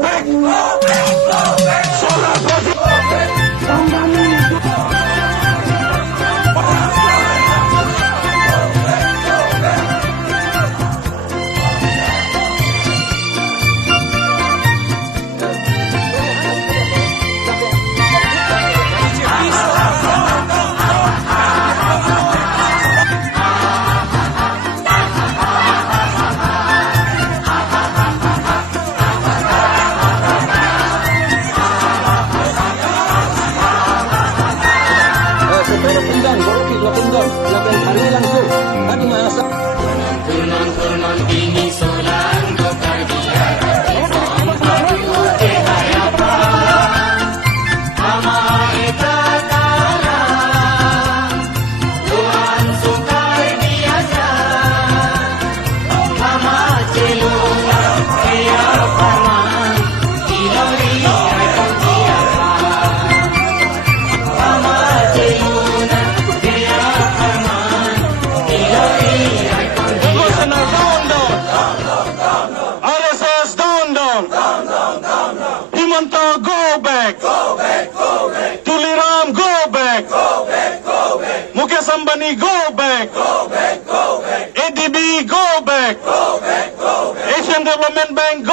back, go back. Hari langsung tadi masa turun ini solan dokar dia Mama kita kalah Tuhan sukar biasa Mama celula dia paman Ilori akan tiada Mama celuna dia paman Ilori akan Listener, down. RSS, down. Himanta, go back. Tuliram, go back. Mukesh Ambani, go back. ADB, go back. Asian Development Bank, go